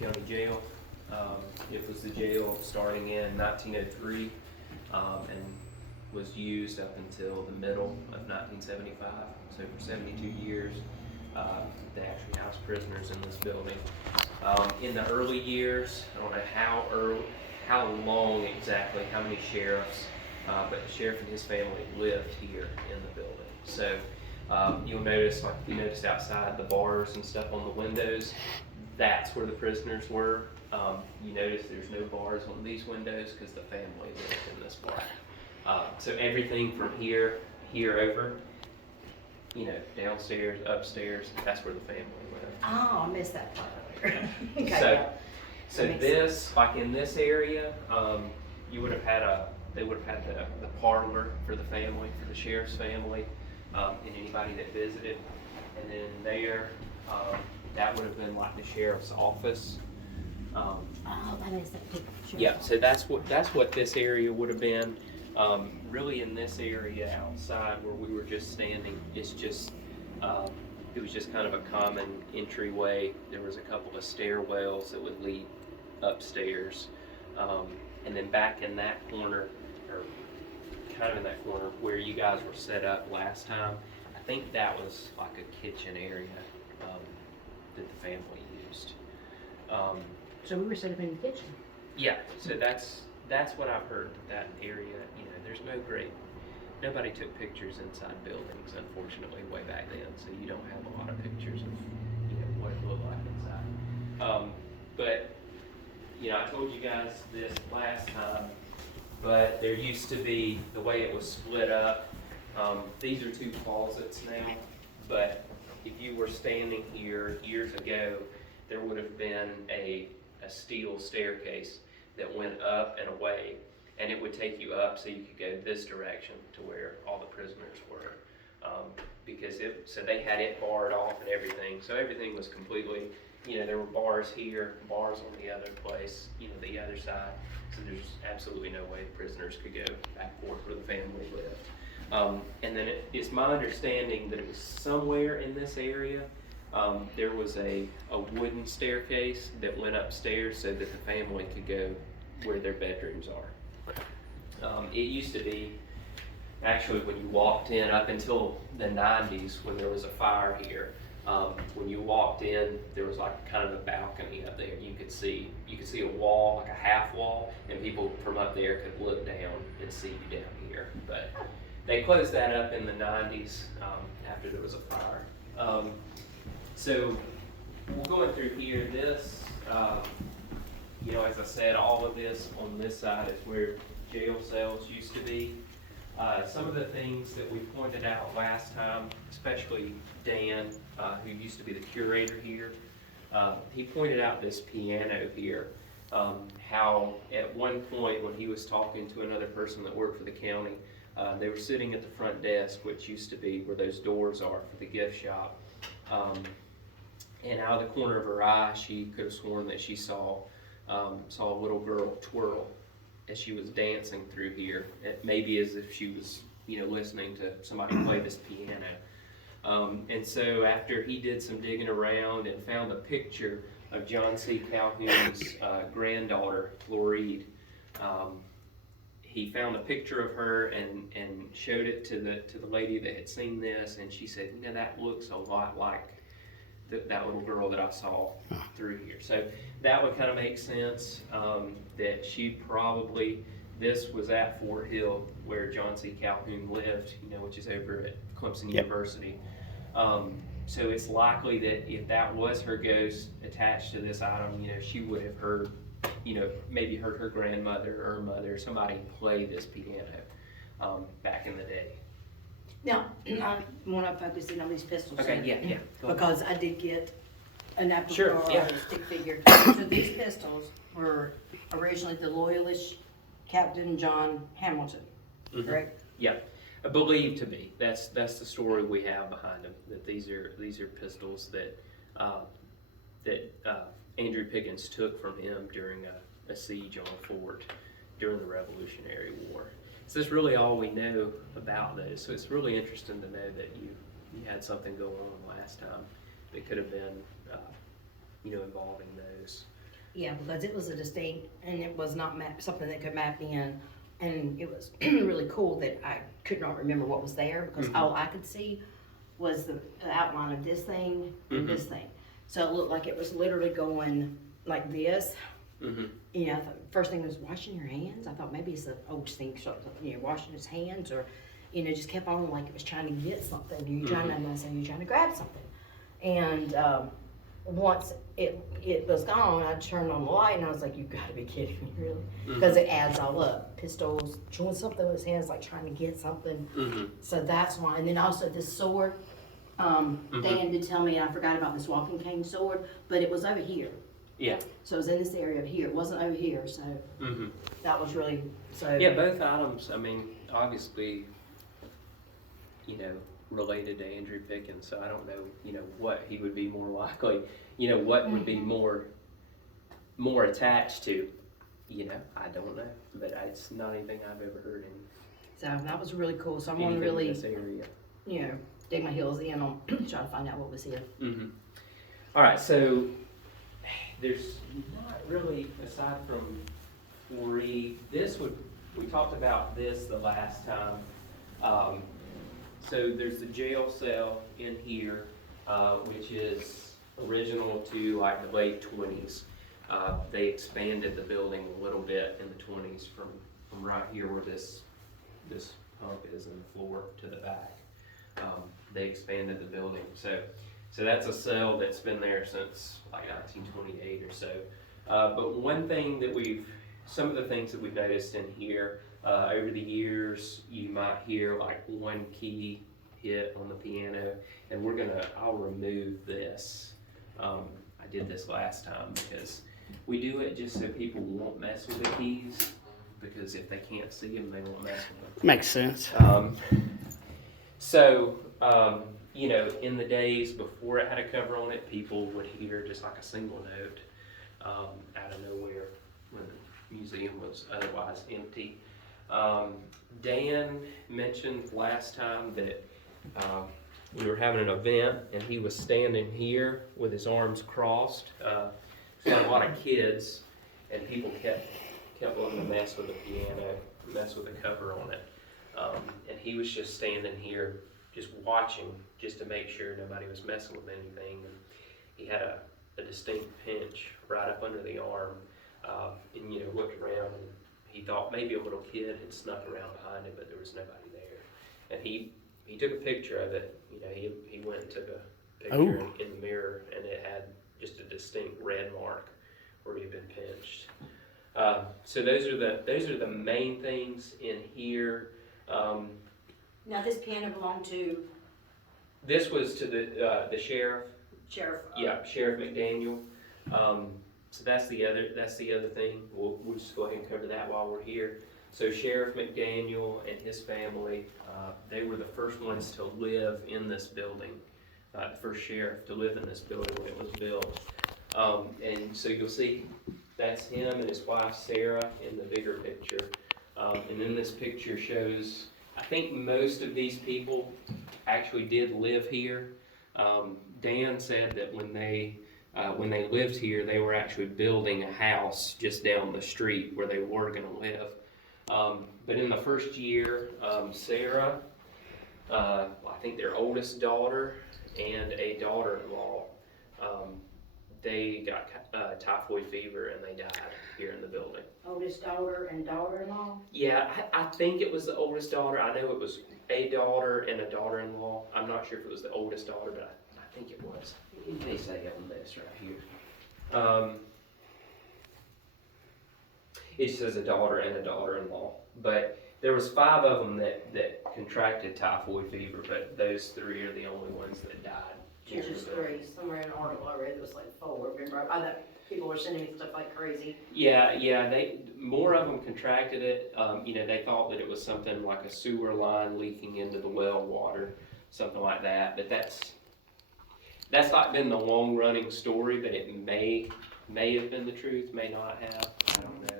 County Jail. It was the jail starting in 1903 and was used up until the middle of 1975. So for 72 years, they actually housed prisoners in this building. In the early years, I don't know how long exactly, how many sheriffs, but the sheriff and his family lived here in the building. So you'll notice, like you noticed outside, the bars and stuff on the windows, that's where the prisoners were. You notice there's no bars on these windows because the family lived in this bar. So everything from here over, downstairs, upstairs, that's where the family lived. Oh, I missed that part earlier. Okay, So, yeah. so this, like in this area, they would have had the parlor for the family, for the sheriff's family, and anybody that visited. And then there, that would have been like the sheriff's office. Oh, that is that picture. Yeah, so that's what this area would have been. Really in this area outside where we were just standing, it's just, it was just kind of a common entryway. There was a couple of stairwells that would lead upstairs. And then back in that corner, or kind of in that corner where you guys were set up last time, I think that was like a kitchen area that the family used. So we were set up in the kitchen. Yeah, so that's what I've heard, that area, nobody took pictures inside buildings, unfortunately, way back then, so you don't have a lot of pictures of, what it looked like inside. But, I told you guys this last time, but there used to be, the way it was split up, these are two closets now, but if you were standing here years ago, there would have been a steel staircase that went up and away, and it would take you up so you could go this direction to where all the prisoners were. So they had it barred off and everything, so everything was completely, there were bars here, bars on the other place, the other side, so there's absolutely no way the prisoners could go back and forth where the family lived. And then it's my understanding that it was somewhere in this area, there was a wooden staircase that went upstairs so that the family could go where their bedrooms are. It used to be, actually when you walked in up until the 90s when there was a fire here, when you walked in, there was like kind of a balcony up there. You could see a wall, like a half wall, and people from up there could look down and see you down here. But they closed that up in the 90s after there was a fire. So we're going through here. This, as I said, all of this on this side is where jail cells used to be. Some of the things that we pointed out last time, especially Dan, who used to be the curator here, he pointed out this piano here, how at one point when he was talking to another person that worked for the county, they were sitting at the front desk, which used to be where those doors are for the gift shop. And out of the corner of her eye, she could have sworn that she saw a little girl twirl as she was dancing through here. It maybe as if she was, listening to somebody play this piano. And so after he did some digging around and found a picture of John C. Calhoun's granddaughter, Floride, he found a picture of her and showed it to the lady that had seen this, and she said, that looks a lot like that little girl that I saw through here. So that would kind of make sense, that she probably, this was at Fort Hill where John C. Calhoun lived, which is over at Clemson University. So it's likely that if that was her ghost attached to this item, she would have heard, maybe heard her grandmother or her mother, somebody play this piano back in the day. Now, I want to focus in on these pistols. Okay, here, yeah. Because I did get an apple Sure, or yeah. a stick figure. So these pistols were originally the Loyalist Captain John Hamilton, correct? Yeah, believed to be. That's the story we have behind them. That these are pistols that Andrew Pickens took from him during a siege on a fort during the Revolutionary War. So that's really all we know about those. So it's really interesting to know that you had something go on last time that could have been, involving those. Yeah, because it was a distinct, and it was not something that could map in, and it was really cool that I could not remember what was there, because Mhm. all I could see was the outline of this thing and this thing. So it looked like it was literally going like this. Mm-hmm. You know, first thing was washing your hands. I thought maybe it's an old thing, you know, washing his hands, or, you know, just kept on like it was trying to get something. You're trying you're trying to grab something. And once it was gone, I turned on the light and I was like, "You got to be kidding me, really?" Because it adds all up. Pistols, doing something with his hands, like trying to get something. So that's why. And then also this sword. Dan did tell me, and I forgot about this walking cane sword, but it was over here. Yeah. So it was in this area over here. It wasn't over here. So that was really so. Yeah, both items, I mean, obviously, you know, related to Andrew Pickens, so I don't know, you know, what he would be more likely, you know, what would be more attached to, you know, I don't know, but it's not anything I've ever heard in So that was really cool. So I'm gonna anything in really, this area. you know, dig my heels in on trying to find out what was here. All right, so there's not really, aside from we talked about this the last time. So there's the jail cell in here, which is original to like the late 20s. They expanded the building a little bit in the 20s from right here where this pump is in the floor to the back. They expanded the building. So that's a cell that's been there since like 1928 or so. But one thing that some of the things that we've noticed in here over the years, you might hear like one key hit on the piano, and I'll remove this. I did this last time because we do it just so people won't mess with the keys, because if they can't see them, they won't mess with them. Makes sense. You know, in the days before it had a cover on it, people would hear just like a single note out of nowhere when the museum was otherwise empty. Dan mentioned last time that we were having an event and he was standing here with his arms crossed. He's got a lot of kids, and people kept wanting to mess with the piano, mess with the cover on it. And he was just standing here, just watching, just to make sure nobody was messing with anything. And he had a distinct pinch right up under the arm, and, you know, looked around, and he thought maybe a little kid had snuck around behind him, but there was nobody there. And he took a picture of it. You know, he went and took a picture in the mirror, and it had just a distinct red mark where he had been pinched. So those are the main things in here. Now this piano belonged to This was to the sheriff. Sheriff. Yeah, Sheriff McDaniel. So that's the other thing. We'll just go ahead and cover that while we're here. So Sheriff McDaniel and his family, they were the first ones to live in this building. The first sheriff to live in this building when it was built. And so you'll see that's him and his wife Sarah in the bigger picture. And then this picture shows, I think most of these people actually did live here. Dan said that when they lived here, they were actually building a house just down the street where they were going to live. But in the first year, Sarah, I think their oldest daughter and a daughter-in-law, they got typhoid fever and they died here in the building. Oldest daughter and daughter-in-law? Yeah, I think it was the oldest daughter. I know it was a daughter and a daughter-in-law. I'm not sure if it was the oldest daughter, but I think it was. They say on this right here. It says a daughter and a daughter-in-law. But there was 5 of them that contracted typhoid fever, but those 3 are the only ones that died. It's just 3. Somewhere in an article I read it was like 4. Remember, I thought people were sending me stuff like crazy. Yeah, more of them contracted it. You know, they thought that it was something like a sewer line leaking into the well water, something like that. But that's not been the long running story, but it may have been the truth, may not have. I don't know.